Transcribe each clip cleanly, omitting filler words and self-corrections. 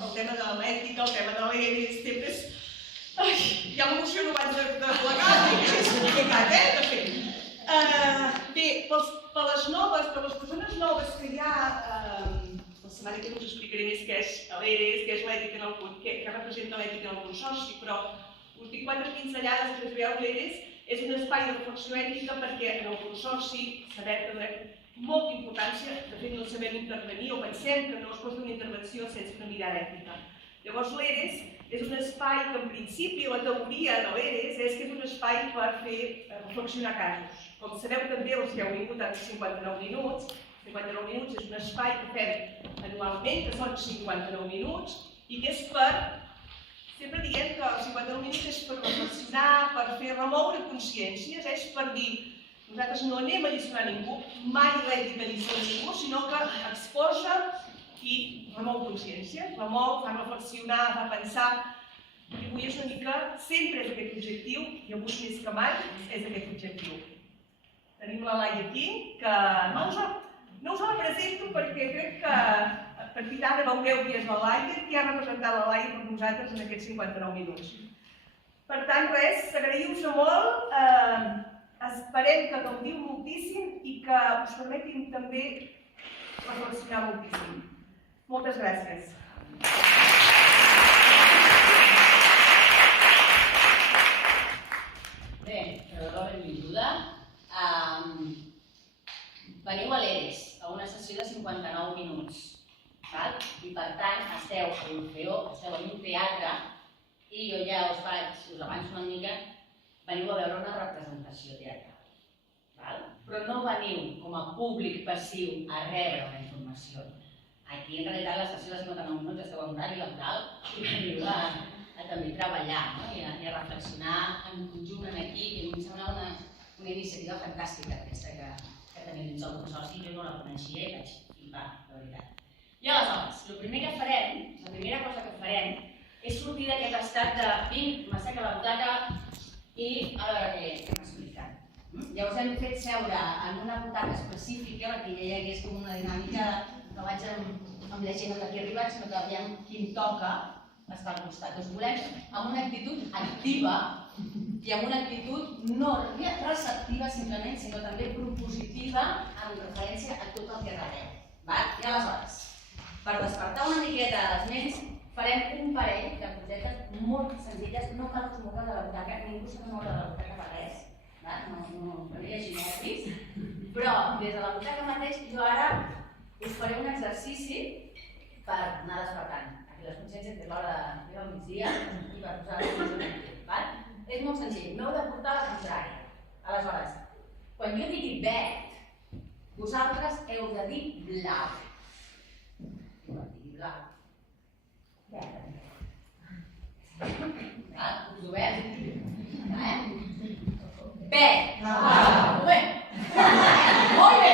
el tema de l'ètica, el tema de l'ERES, sempre és... Ja m'emociono abans de plegar, és complicat, de fet. Bé, per les persones noves que hi ha, la setmana que us explicaré més què és l'ERES, què és l'ètica en el consorci, què representa l'ètica en el consorci, però us dic 4 pinzellades que us veieu l'ERES. És un espai de reflexió ètica perquè en el consorci sabem que donem molta importància, de fet no sabem intervenir o pensem que no es pot fer una intervenció sense una mirada ètica. Llavors l'ERES és un espai que en principi la teoria de l'ERES és que és un espai per fer reflexionar casos. Com sabeu també els que heu vingut a 59 minuts, 59 minuts és un espai que fem anualment, que són 59 minuts, i que és per... Sempre diem que els 59 minuts és per reflexionar, per fer remoure consciències, és per dir nosaltres no anem a alliçonar ningú, mai l'ètica alliçona ningú, sinó que exposa i remou consciència, remou, fa reflexionar, fa pensar, i avui és una mica, sempre és aquest objectiu, i avui més que mai és aquest objectiu. Tenim la Laia aquí, que no us la presento perquè crec que a partir d'ara veureu qui és la Laia, qui ha representat la Laia per nosaltres en aquests 59 minuts. Per tant, res, agraïu-vos molt, esperem que gaudiu moltíssim i que us permetin també reflexionar moltíssim. Moltes gràcies. Bé, benvinguda. Veniu a l'ERES, a una sessió de 59 minuts. I per tant, esteu a l'Orfeó, esteu en un teatre, i jo ja us avanço una mica, veniu a veure una representació teatral. Però no veniu com a públic passiu a rebre una informació. Aquí, en realitat, la sessió de 59 minuts esteu en horari laboral i veniu a també treballar i a reflexionar en conjunt aquí, i em sembla una iniciativa fantàstica aquesta que tenim dins el consorci. Jo no la coneixia i vaig flipar, la veritat. I aleshores, la primera cosa que farem és sortir d'aquest estat de vinc, m'asseca la butaca i a veure què m'explica. Ja us hem fet seure en una butaca específica perquè ja hi hagués com una dinàmica, no vaig amb la gent aquí arribat, sinó que aviam qui em toca estar al costat. Us volem amb una actitud activa i amb una actitud no receptiva simplement, sinó també propositiva en referència a tot el que rebeu. I aleshores, per despertar una miqueta les ments, farem un parell de cosetes molt senzilles. No cal que us mogueu de la butaca, ningú s'ha de moure de la butaca per res, no hi hagi nervis, però des de la butaca mateix jo ara us faré un exercici per anar despertant. Aquí les consciències que és l'hora de fer al migdia i per posar-vos en aquí. És molt senzill, no heu de portar la contrària. Aleshores, quan jo digui verd, vosaltres heu de dir blau. Quan digui blau, verd. Us ho veig? Verd. Molt bé. Molt bé.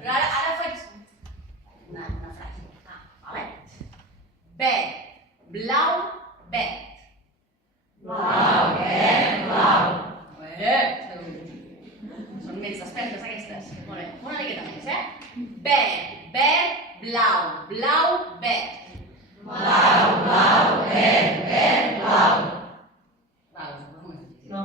Però ara faig una frase. Verd, blau, verd. Blau, verd, blau. Molt bé. Són més despertes aquestes. Molt bé. Una miqueta més, Verd, verd, blau, blau, verd. Blau, blau, verd, verd, blau. Blau, no.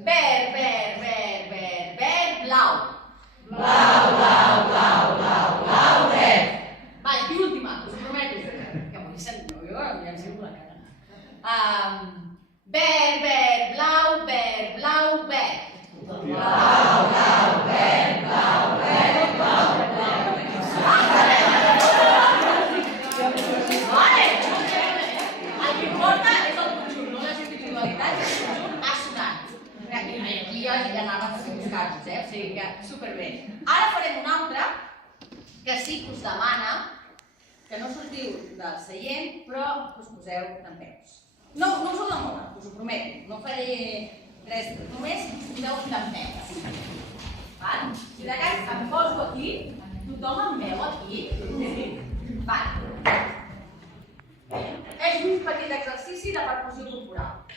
Verd, verd, verd, verd, verd, blau. Blau, blau, blau, blau, blau, verd. Vale, i última, us ho prometo. Que avui sento, jo ja em sento la cara. Verd, verd, blau, verd, blau, verd. Blau, blau, verd, blau, verd, blau, blau. Vale! El que importa és el conjunt, no les individualitats, el conjunt ha sonat. Aquí jo ja anava a fer uns casos, o sigui que superbé. Ara farem una altra que sí que us demana que no sortiu del seient, però que us poseu dempeus. No us ho demora, us ho prometo, no faré res, només poseu dempeus. Si de cas em poso aquí, tothom em veu aquí. És un petit exercici exercici de percussió corporal.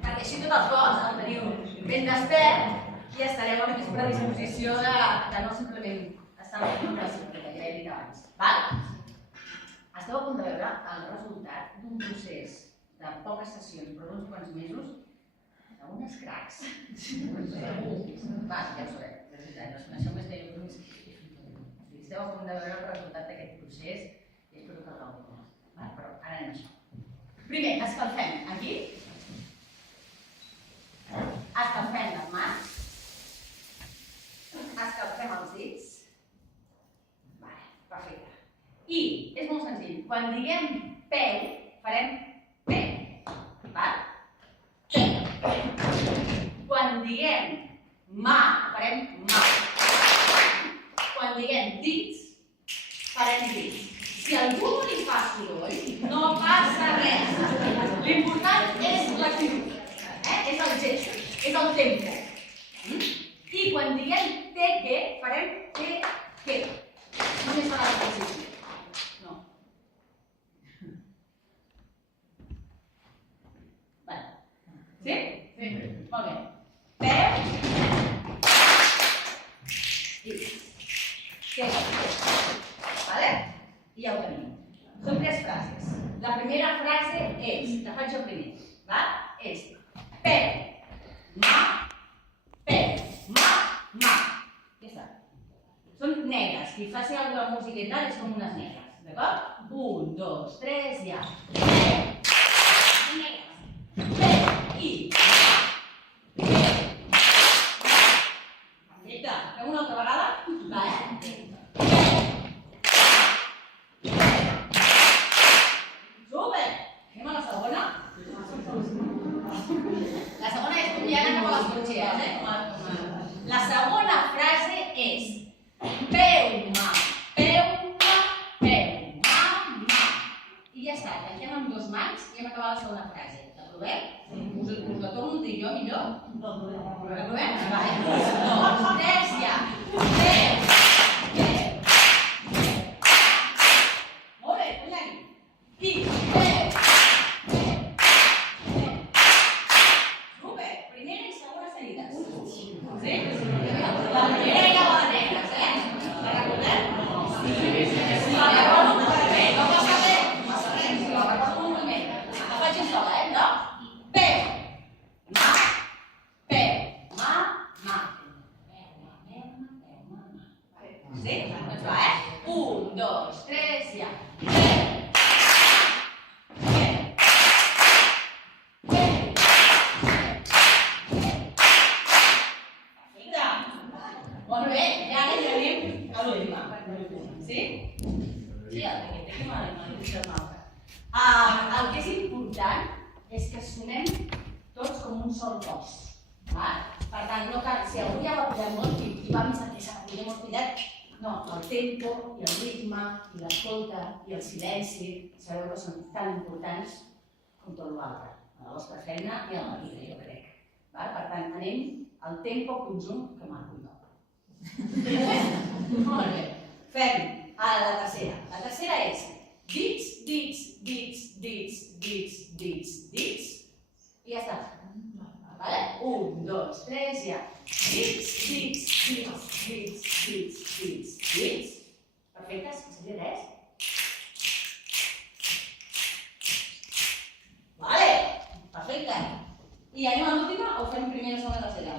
Perquè així tot el cos el teniu ben despert i estareu en més predisposició de no simplement estar en la comunicació, que ja he dit abans. Esteu a punt de veure el resultat d'un procés de poques sessions, però d'uns quants mesos, d'unes cracs. Ja ho sabeu, les coneixeu més que jo. Esteu a punt de veure el resultat d'aquest procés i espero que el gaudeu. Però ara anem a això. Primer, escalfem aquí. Escalfem les mans. Escalfem els dits. Perfecte. I és molt senzill. Quan diguem peu, farem peu. Quan diguem mà, farem mà. Quan diguem dits, farem dits. Si algú no li fa soroll, no passa res. L'important és l'actitud, és el gest, és el tempo. I quan diguem teque, farem te-que. Només farà l'exercici. No. Sí? Sí. Molt bé. Peu. I ja ho tenim. Són 3 frases. La primera frase és, la faig jo primer, és peu, mà, mà. Ja està. Són negres. Qui faci alguna cosa de música i tal és com unes negres, d'acord? 1, 2, 3, ja. Peu. Negres. Peu i perfecte. Fem una altra vegada? Super! Anem a la segona? La segona és com ja anem a les cotxeres, La segona frase és peu, mà. I ja està, tanquem amb 2 mans i hem acabat la segona frase. La provem? Us la torno a dir jo millor? La provem? 1, 2, 3, ja. Peu. Molt bé, posem-hi. I peu. Super, primera i segona seguides. Sí? La primera era la de negres, La recordem? Sí. La recordo un moment, no passa res. La recordo un moment. La faig sola, no? Peu. Mà. Sí? Doncs va, 1, 2, 3, ja. Molt bé, i ara ja anem a l'última. Sí? Sí, el que és important és que sonem tots com un sol cos. Per tant, no cal, si algú ja va posar molt i va més de pressa, perquè molt cuidat, no, el tempo i el ritme i l'escolta i el silenci, sabeu que són tan importants com tot l'altre, a la vostra feina i a la vida, jo crec. Per tant, anem al tempo conjunt que marco jo. Molt bé. Fem la tercera. La tercera és dits, dits, dits, dits, dits, dits, dits, i ja està. 1, 2, 3, ja. Dits, dits, dits, dits, dits, dits, dits. Perfecte, seria 3. Vale, perfecte. I anem a l'última o fem primera, segona, tercera?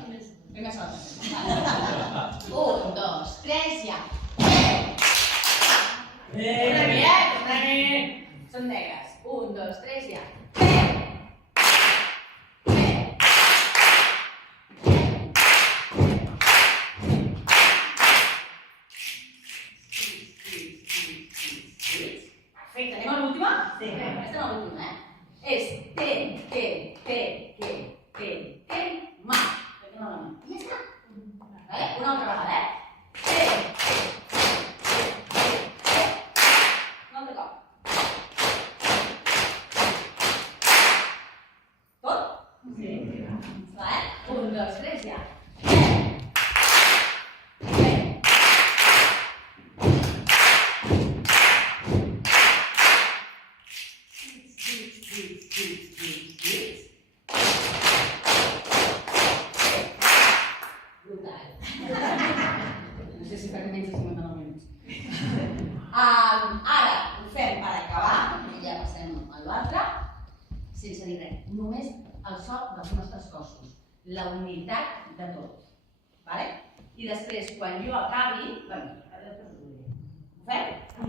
Primera, segona, tercera. 1, 2, 3, ja. Tornem-hi, tornem-hi. Són negres. 1, 2, 3, ja. Perfecte, anem a l'última? Sí, aquesta no l'última, És mà. I ja està. Una altra vegada, Un altre cop. Tot? Sí. 1, 2, 3, ja. Ara ho fem per acabar, i ja passem a l'altre, sense dir res, només el so dels nostres cossos, la unitat de tot. I després, quan jo acabi, ho fem?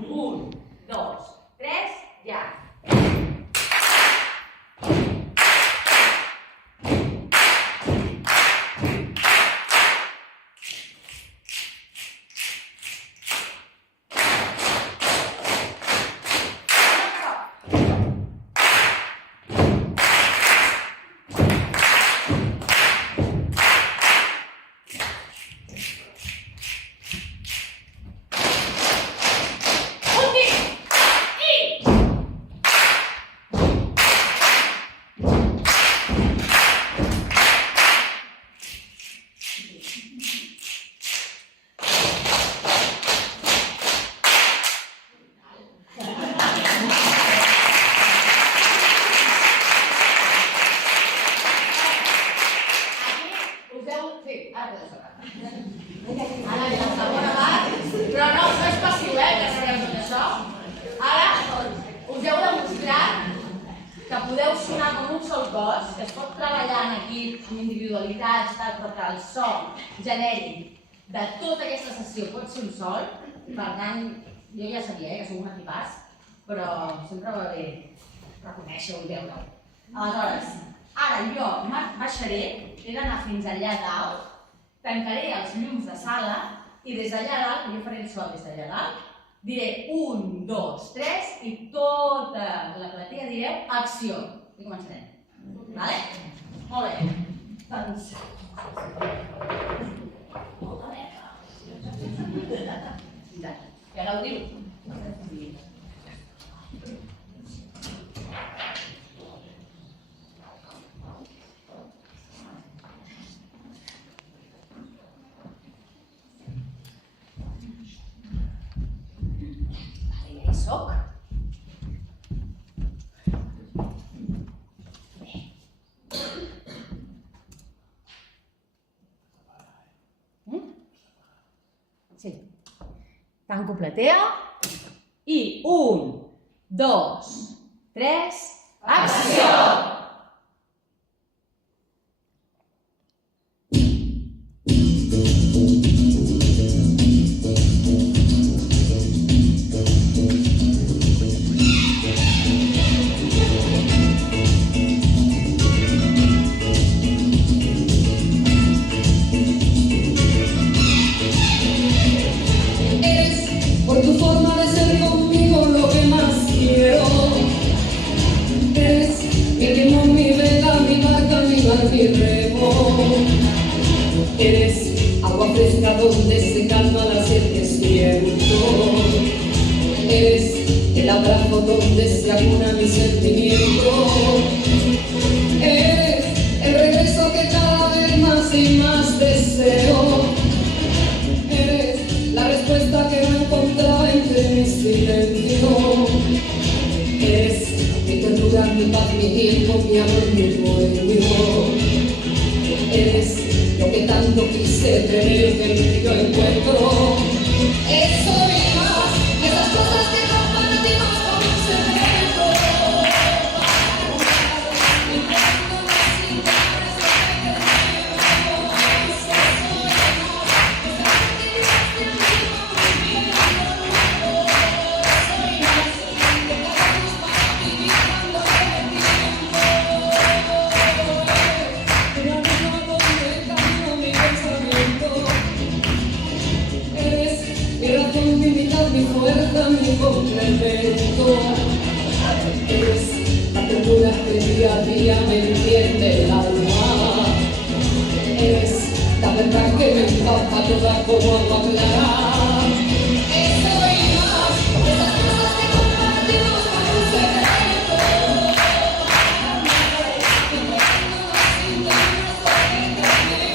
1, 2, 3, ja! De tota aquesta sessió pot ser un sol, per tant, jo ja sabia que sou un equipàs, però sempre va bé reconèixer-ho i veure-ho. Aleshores, ara jo baixaré, he d'anar fins allà dalt, tancaré els llums de sala i des d'allà dalt, jo faré el sol des d'allà dalt, diré 1, 2, 3 i tota la platea direu acció. I començarem. Vale? Molt bé. Doncs... Molta merda. Ja gaudiu. Ja hi soc. Sí. Tanco platea i 1, 2, 3, acció! Por tu forma de ser conmigo lo que más quiero. Eres mi limón, mi vela, mi barca, mi mar, mi remo. Eres agua fresca donde se calma la sed que siento. Eres el abrazo donde se acuna mi sentimiento. Eres el regreso que cada vez más y más deseo. La respuesta que no encontraba entre mi silencio. Eres mi ternura, mi paz, mi tiempo, mi amor, mi dueño. Eres lo que tanto quise tener, que en ti yo encuentro. Eso y más, esas cosas que compartimos con un secreto. Y cuando me siento preso de querernos, eso y mi fuerza, mi complemento. Eres la ternura que día a día me entiende el alma. Eres la verdad que me empapa toda como agua clara. Eso y más, esas cosas que compartimos con un secreto. Y cuando nos sintamos de caminos,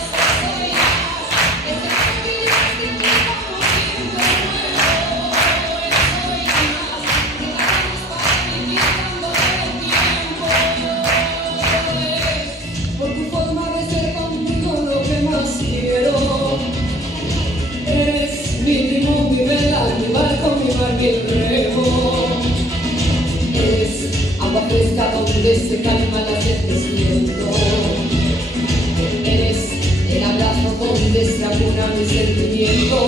eso y más, ese tranquilidad que te como siempre. Por tu forma de ser conmigo lo que más quiero. mi remo. Eres agua fresca donde se calma la sed que siento. Eres el abrazo donde se apura mi sentimiento.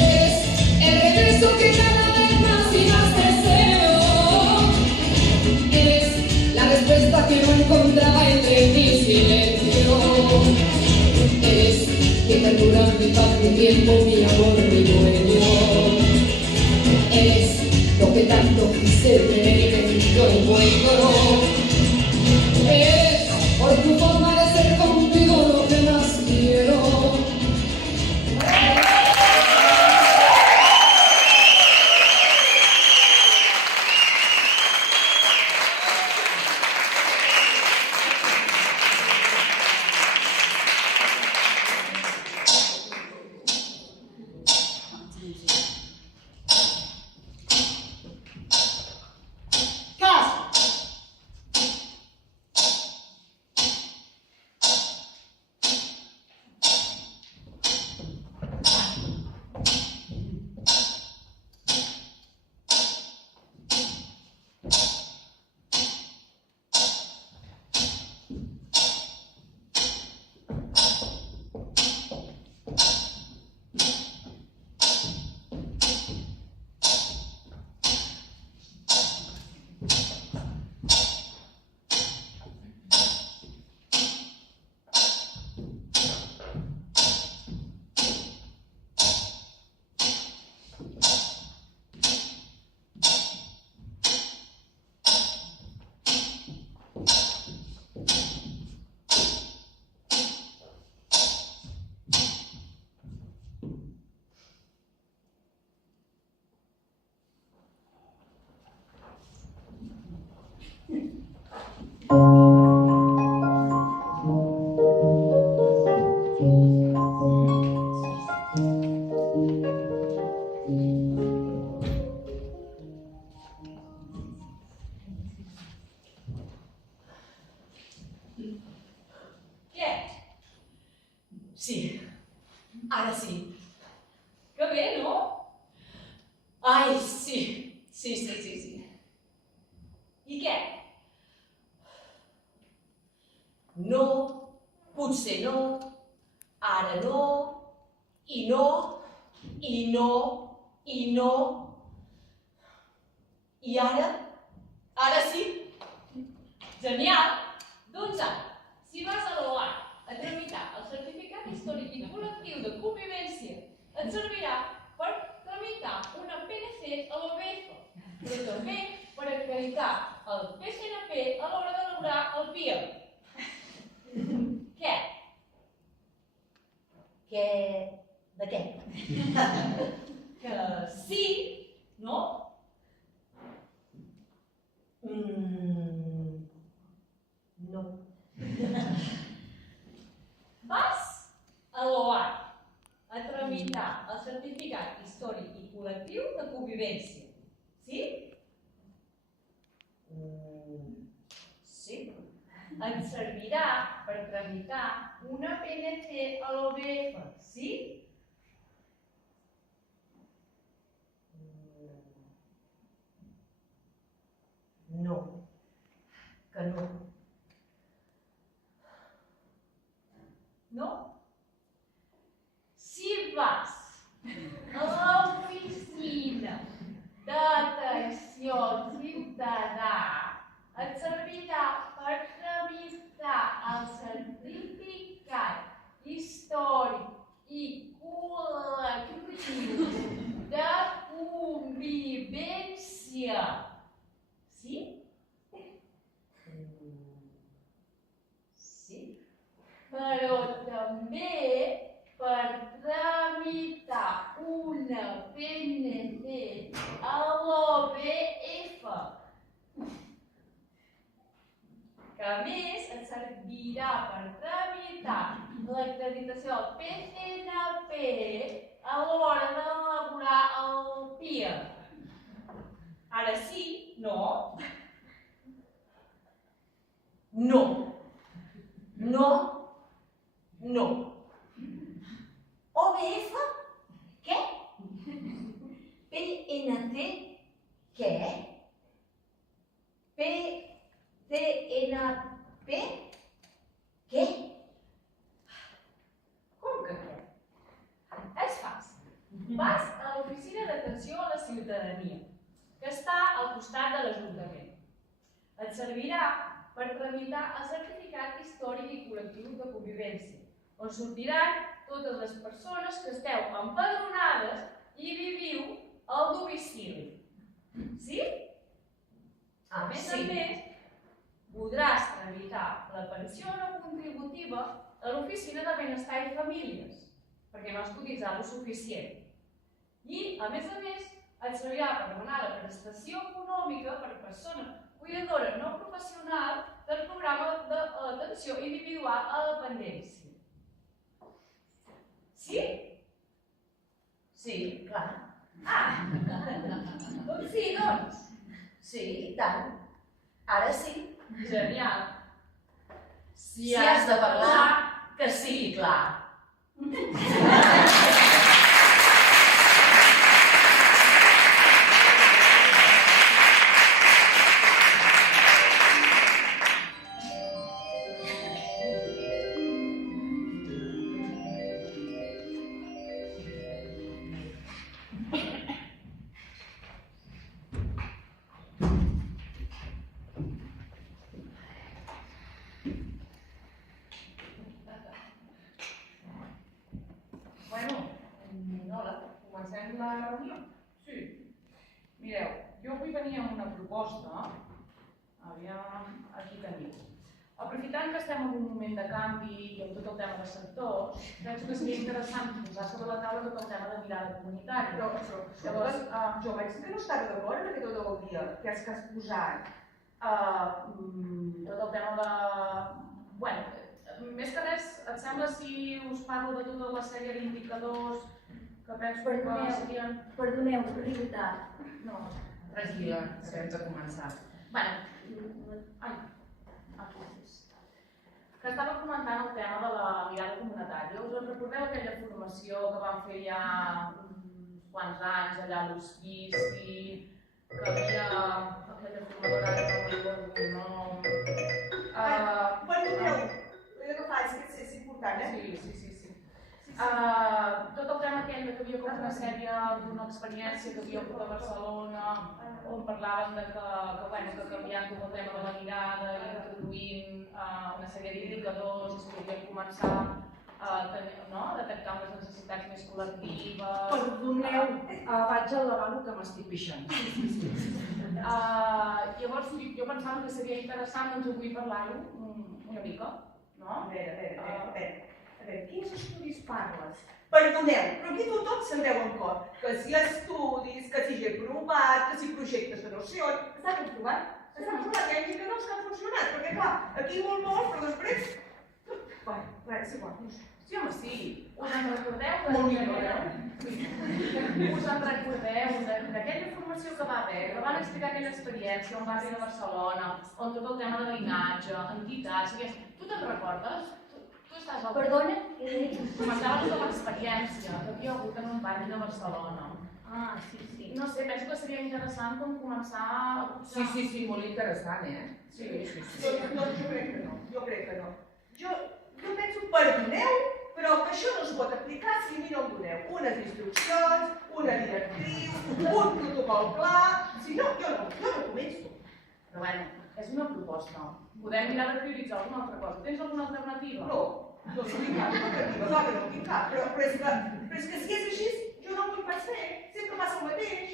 Eres el regreso que cada vez más y más deseo. Eres la respuesta que no encontraba entre mi silencio. Eres mi ternura, mi paz, mi tiempo, mi amor, mi dueño. Eres lo que tanto quise tener y yo encuentro. Eres por tu forma de ser contigo lo que más quiero. Sí, ara sí. Que bé, no? Ai, sí, sí. I què? No, potser no, ara no, i no, i no, i no. I ara? Ara sí. Genial! Doncs ara, si vas a l'OA a tramitar el certificat històric i col·lectiu de convivència, et servirà per tramitar una PNC a l'OBF, però també per acreditar el PCNP a l'hora d'elaborar el PIA. Què? De què? Que sí, no? No. Vas a l'OA a tramitar el certificat històric i col·lectiu de convivència. Sí? Sí. Et servirà per tramitar una PNC a l'OBF. Sí? No. Que no. No? Si vas a l'oficina d'atenció ciutadà, et servirà per tramitar el certificat històric i col·lectiu de convivència. Sí? Sí. Però també per tramitar una PNC a l'OBF, que a més et servirà per tramitar l'acreditació del PCNP a l'hora d'elaborar el PIA. Ara sí, no? No. No. No. OBF? Què? PNT, què? PNP? Què? Com que què? És fàcil. Vas a l'Oficina d'Atenció a la Ciutadania, que està al costat de l'Ajuntament. Et servirà per tramitar el certificat històric i col·lectiu de convivència, on sortiran totes les persones que esteu empadronades i viviu al domicili. Sí? A més a més, podràs tramitar la pensió no contributiva a l'Oficina de Benestar i Famílies, perquè no has cotitzat lo suficient. I, a més, et servirà per demanar la prestació econòmica per persona cuidadora no professional del programa d'atenció individual a la dependència. Sí? Sí, clar. Doncs sí, doncs. Sí, i tant. Ara sí. Genial. Si has de parlar, que sigui clar. Comencem la reunió? Sí. Mireu, jo avui venia amb una proposta. Aviam, aquí teniu. Aprofitant que estem en un moment de canvi i amb tot el tema de sectors, penso que seria interessant posar sobre la taula tot el tema de mirada comunitària. Llavors, jo vaig dir que no estava d'acord amb aquest ordre del dia que has posat. Tot el tema de... Bueno, més que res, et sembla si us parlo de tota la sèrie d'indicadors que penso que serien... Perdoneu, prioritat. No, tranquil·la, acabem de començar. Bé, que estava comentant el tema de la mirada comunitària. Us en recordeu aquella formació que vam fer ja uns quants anys allà a l'hospici, que havia aquella formadora de nom... Perdoneu, l'he d'agafar, és important, eh? Sí. Tot el tema aquell que havia com una sèrie d'una experiència que havia hagut a Barcelona, on parlaven que canviant tot el tema de la mirada i introduint una sèrie d'indicadors es podien començar a detectar unes necessitats més col·lectives... Perdoneu, vaig al lavabo que m'estic pixant. Llavors jo pensava que seria interessant, doncs avui parlar-ho una mica, no? A veure, quins estudis parles? Perdoneu, però aquí tots se'n deuen cor. Que si estudis, que si ja he provat, que si projectes de no sé on... Està comprovat? Està comprovat, hi ha indicadors que han funcionat, perquè clar, aquí molt, però després... Bé, és igual, no sé. Sí, home, sí. Us en recordeu d'aquella formació que va haver, que van explicar aquella experiència a un barri de Barcelona, on tot el tema de veïnatge, entitats... Tu te'n recordes? Perdona? Comentaves de l'experiència que havia hagut en un barri de Barcelona. Sí. No sé, penso que seria interessant com començar a... Sí, molt interessant, eh? Sí. Jo crec que no. Jo penso, perdoneu, però que això no es pot aplicar si a mi no em doneu unes instruccions, una directriu, un protocol clar... Si no, jo no començo. Però bueno, és una proposta. Podem mirar de prioritzar alguna altra cosa. Tens alguna alternativa? No tinc cap alternativa, clar que no tinc cap, però és que si és així, jo no ho vull pas fer, sempre passa el mateix.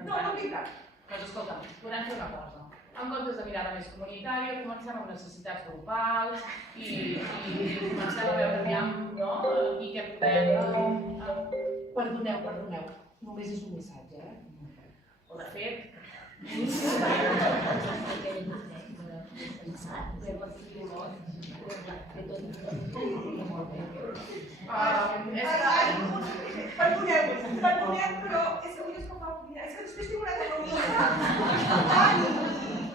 No tinc cap. Doncs escolta, podem fer una cosa. En comptes de mirada més comunitària, comencem amb necessitats grupals i comencem a veure aviam, no? I què podem... Perdoneu, només és un missatge, eh? O de fet... Perdoneu, però és que vull escapar el dinar, és que després tinc una altra reunió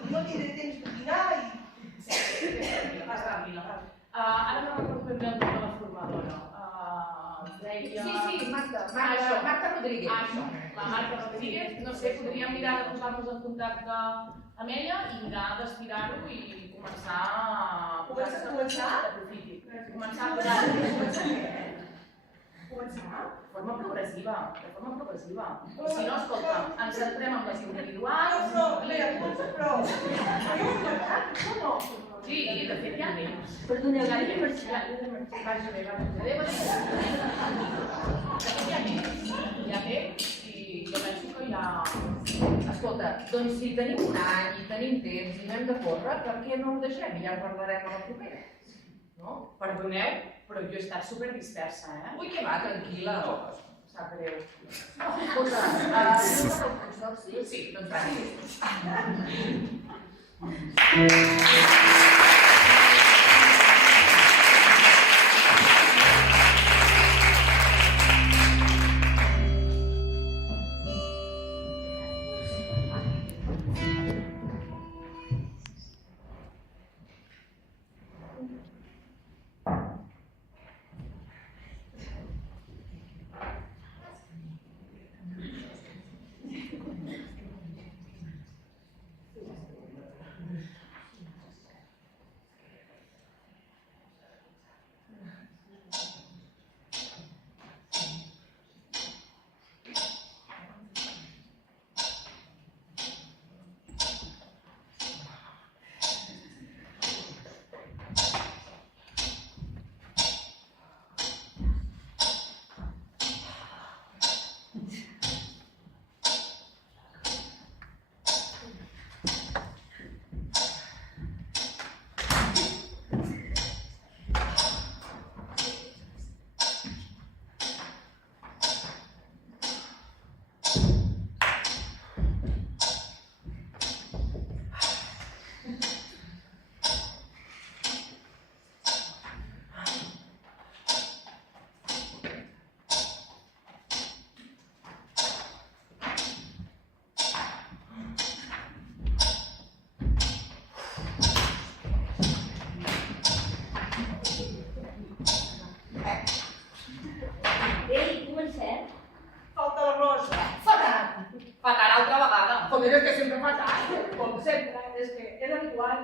i no tindré temps de dinar i... Ara no recordo ben bé el nom de la formadora. Deia deia... Sí, Marta Rodríguez. Això, la Marta Rodríguez, no sé, podríem mirar de posar-nos en contacte amb ella i mirar d'estirar-ho i començar a... Començar? Començar a Començar? de forma progressiva. I si no, escolta, ens centrem en les individuals... Però... Sí, de fet ja anem. Perdoneu, Ja ja anem. marxar. Vaja bé. Ja ve, i jo penso que ja... Escolta, doncs si tenim un any i tenim temps i no hem de córrer, per què no ho deixem i ja en parlarem a la propera? No? Perdoneu, però jo he estat superdispersa, Ui, que va, tranquil·la. Sap greu. Escolta, el consorci? Sí, doncs va. Ei, comencem? Falta la Rosa. Fatal altra vegada. Joder, és que sempre fa tard. Com sempre, és que era habitual.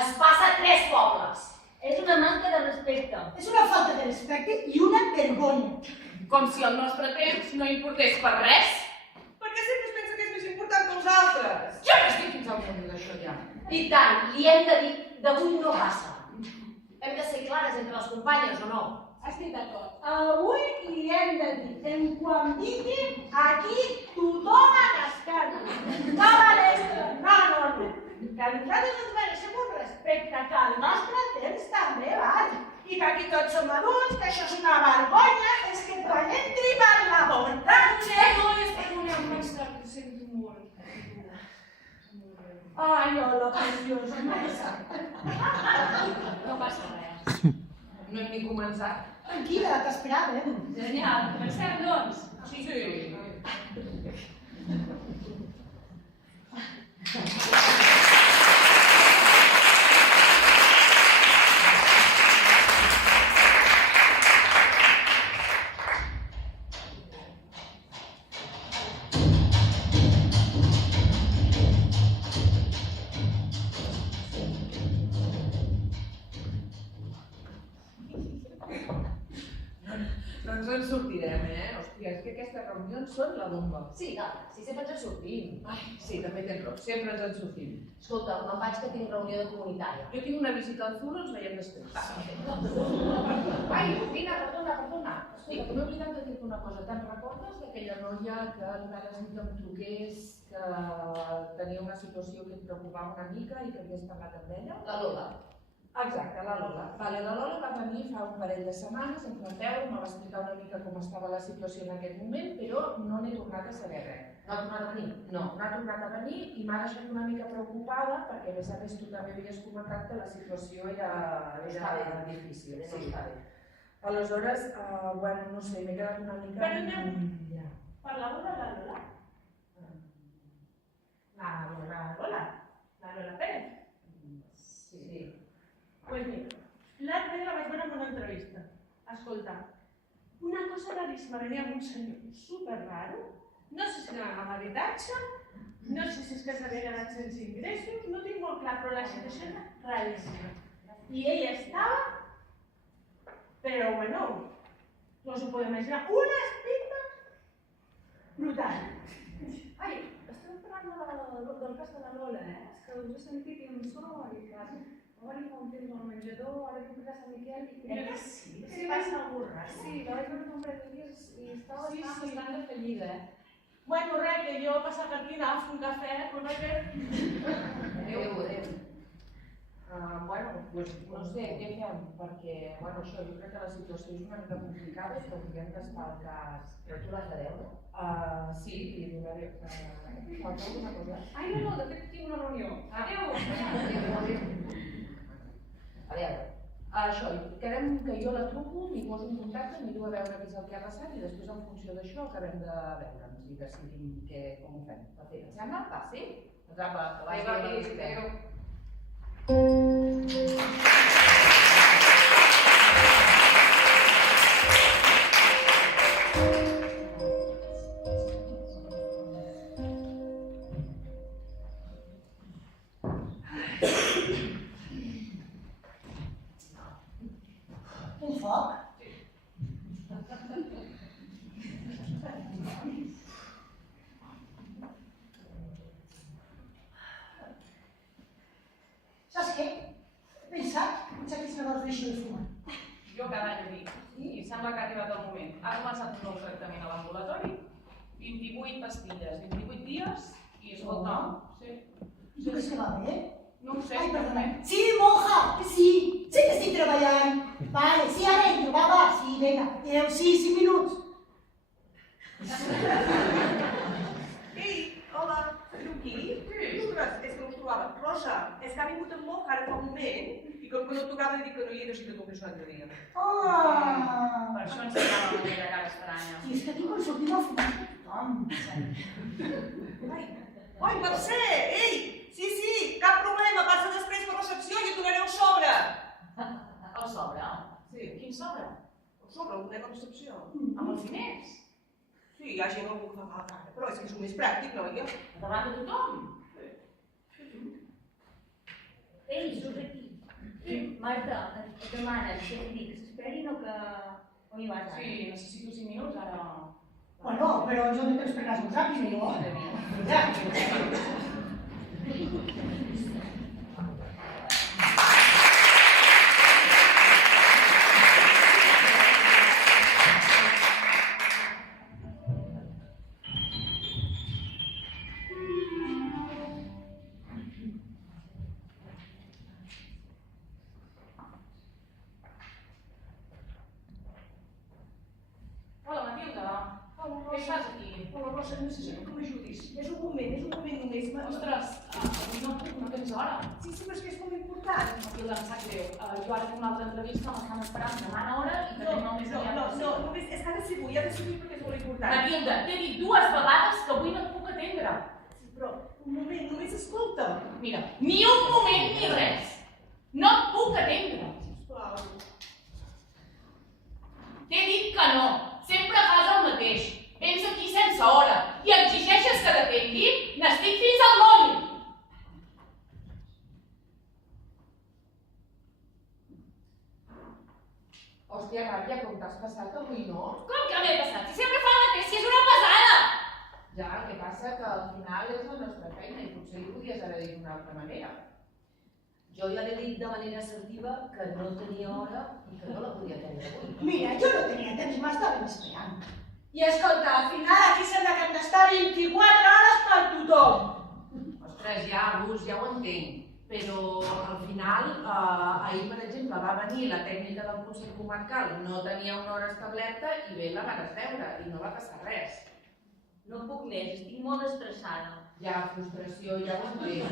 Es passa a 3 pobles. És una manca de respecte. És una falta de respecte i una vergonya. Com si el nostre temps no importés per res. Per què sempre es pensa que és més important que els altres? Jo no estic fins al mundo d'això ja. I tant, li hem de dir, d'avui no passa. Hem de ser clares entre les companyes o no? Estic d'acord. Avui li hem de dir, en quan vingui, aquí tothom a cascar. No valestre, no. Que nosaltres ens mereixem un respecte, que el nostre temps també val. I que aquí tots som adults, que això és una vergonya, és que quan entri per la porta... Perdoneu, mestre, ho sento molt. Ai, hola, preciosa, mesa. No passa res. No hem ni començat. Tranquil·la, t'esperava, Genial, comencem, doncs. Sí. No ens en sortirem, Hòstia, és que aquestes reunions són la bomba. Sí, Gata, si sempre ens en sortim. Ai, sí, també tens raó, sempre ens en sortim. Escolta, me'n vaig que tinc reunió de comunitària. Jo tinc una visita al Zuro, ens veiem després. Ai, Dina, perdona. Escolta, que m'he oblidat de dir-te una cosa. Te'n recordes d'aquella noia que li va dir que em truqués, que tenia una situació que et preocupava una mica i que havies parlat amb ella? La Lola. Exacte, la Lola. Vale, la Lola va venir fa un parell de setmanes, ens vam veure, me va explicar una mica com estava la situació en aquest moment, però no n'he tornat a saber res. No ha tornat a venir? No ha tornat a venir i m'ha deixat una mica preocupada perquè a més a més tu també havies comentat que la situació era difícil. No està bé. Aleshores, bueno, no sé, m'he quedat una mica... Perdoneu. Ja. Parlava de la Lola? La Lola Pérez. Sí. Pues mira, l'altre dia la vaig veure en una entrevista. Escolta, una cosa de claríssima, venia amb un senyor super raro, no sé si anava amb habitatge, no sé si és que s'havia quedat sense ingressos, no tinc molt clar, però la situació era raríssima. I ella estava, però bueno, no s'ho podeu imaginar, unes pintes brutals. Ai, estem parlant del cas de la Lola, És que us he sentit i em sona i clar, ara fa un temps al menjador, ara vinc a Sant Miquel i... Sí, sí, va ser algú rar. Sí, la vaig veure un parell de dies i estava bastant de fallida, Bueno, res, que jo passava per aquí, anava a fer un cafè, però no hi ve. Adéu. Bueno, doncs no sé què fem, perquè, bueno, això, jo crec que la situació és una mica complicada i que hauríem d'estar al cas. Però tu l'has de veure? Sí, i donaré... Falta alguna cosa? Ai, no, de fet tinc una reunió. Adéu! A veure, això, quedem que jo la truco, m'hi poso en contacte, miro a veure què és el que ha passat i després en funció d'això acabem de veure'ns i decidim com ho fem. Va fer, et sembla? Va, sí? Doncs apa, que vagi bé la visita. Un foc? Saps què? He pensat que se me'ls deixi de fumar. Jo cada any ho dic, i sembla que ha arribat el moment. Ha començat un nou tractament a l'ambulatori, 28 pastilles, 28 dies, i escolta, sí. I tu creus que va bé? No ho sé, Ai, de perdona. moment. Sí, monja, que sí. Sí que estic treballant. Vale, sí, ara entro, va, sí, vinga. Sí, 5 minuts. Ei, hola, sou aquí? Ostres, és que no us trobava. Rosa, és que ha vingut en Moja ara fa un moment i com que no et tocava dir que no hi era, sí que t'ho penso l'altre dia. Per això ens semblava una mica cara estranya. I és que aquí quan sortim al final tothom. Ai, Mercè, ei! Sí, cap problema, passa després per recepció i et donaré un sobre. El sobre? Sí. Quin sobre? El sobre, el donem a recepció. Amb els diners? Sí, hi ha gent algú que fa cara, però és que és el més pràctic, noia. Davant de tothom? Ei, surts aquí. Marta, et demanen, què et dic, que s'esperin o que... On hi vas ara? Sí, necessito 5 minuts, ara... Bueno, però jo no tens per cas uns ràpids, no? Ja. Hola, Matilda. Què fas aquí? Hola, Rosa, necessito que m'ajudis. És un moment només. Ostres, avui no puc, no tens hora. Sí, però és que és molt important. Matilda, em sap greu. Jo ara tinc una altra entrevista, m'estan esperant, demana hora i tenim el més aviat possible. Només és que ha de ser avui, perquè és molt important. Matilda, t'he dit 2 vegades que avui no et puc atendre. Sí, però un moment, només escolta. Mira, ni un moment ni res. No et puc atendre. Sisplau. T'he dit que no. Sempre fas el mateix. Vens aquí sense hora i exigeixes que t'atengui? N'estic fins al moll. Hòstia, Nàdia, com t'has passat avui, no? Com que m'he passat? Si sempre fa el mateix, si és una pesada! Ja, el que passa que al final és la nostra feina i potser li podies haver dit d'una altra manera. Jo ja l'he dit de manera assertiva que no tenia hora i que no la podia atendre avui. Mira, jo no tenia temps, m'estaven esperant. I escolta, al final aquí sembla que hem d'estar 24 hores per tothom. Ostres, ja, Luz, ja ho entenc. Però al final, ahir, per exemple, va venir la tècnica del Consell Comarcal, no tenia una hora establerta i bé la van veure i no va passar res. No puc més, estic molt estressada. Ja, frustració, ja ho entenc.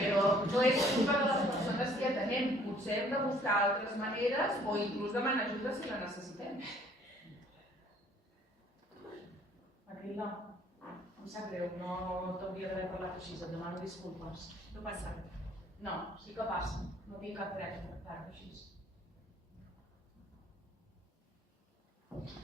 Però no és culpa de les persones que atenem. Potser hem de buscar altres maneres o inclús demanar ajuda si la necessitem. Matilda, em sap greu, no t'hauria d'haver parlat així, et demano disculpes. No passa. No, sí que passa. No tinc cap dret a tractar-te així. Saps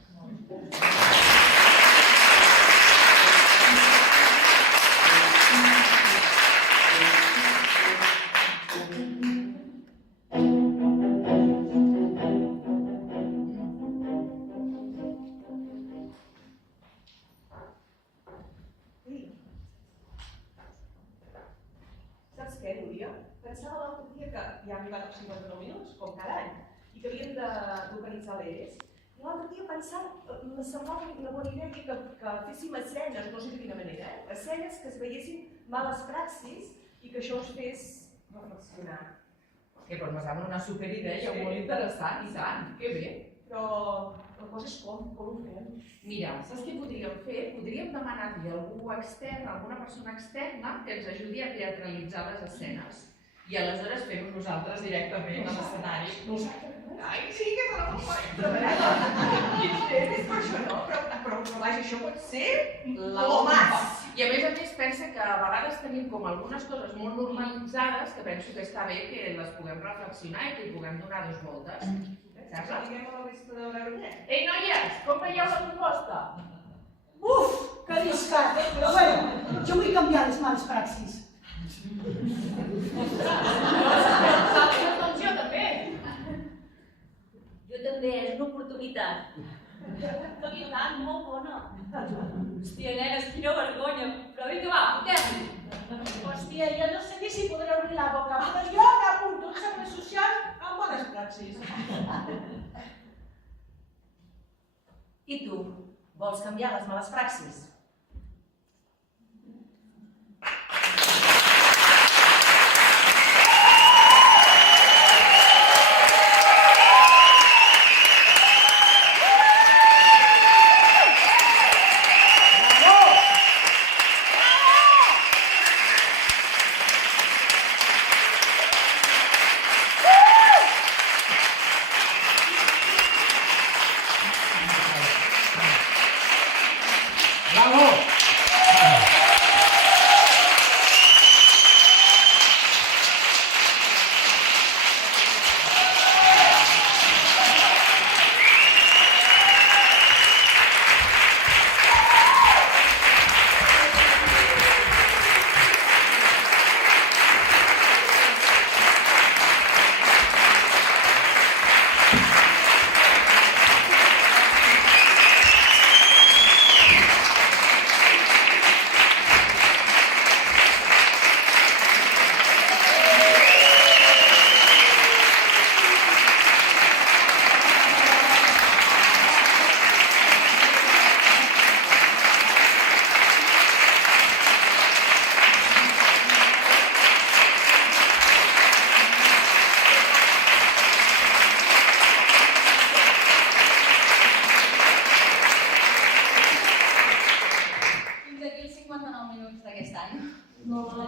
què, Núria? Pensava l'altre dia que ja ha arribat als 59 minuts, com cada any, i que havíem de localitzar l'ERES. I l'altre dia pensava, me semblava una bona idea que féssim escenes, no sé de quina manera, escenes que es veiessin males praxis i que això us fes reflexionar. Però me sembla una superidea, molt interessant, i tant, que bé. Però la cosa és com ho fem? Mira, saps què podríem fer? Podríem demanar-li a algú extern, a alguna persona externa, que ens ajudi a teatralitzar les escenes. I aleshores fem nosaltres directament a l'escenari. Ai, sí, que te la vull és per això, no? Però vaja, això pot ser lo más. I a més pensa que a vegades tenim com algunes coses molt normalitzades que penso que està bé que les puguem reflexionar i que hi puguem donar dos voltes. Saps? Diguem a la resta de veure què. Ei, noies, com veieu la proposta? Uf, que arriscat, però bueno, jo vull canviar les males praxis. Doncs jo també. Jo també, és una oportunitat. I tant, molt bona. Hòstia, nenes, quina vergonya. Però vinga, va, apuntem-hi. Hòstia, jo no sé ni si podré obrir la boca, però jo m'apunto un servei social amb bones praxis. I tu, vols canviar les males praxis? Fins aquí els 59 minuts d'aquest any. Molt bé.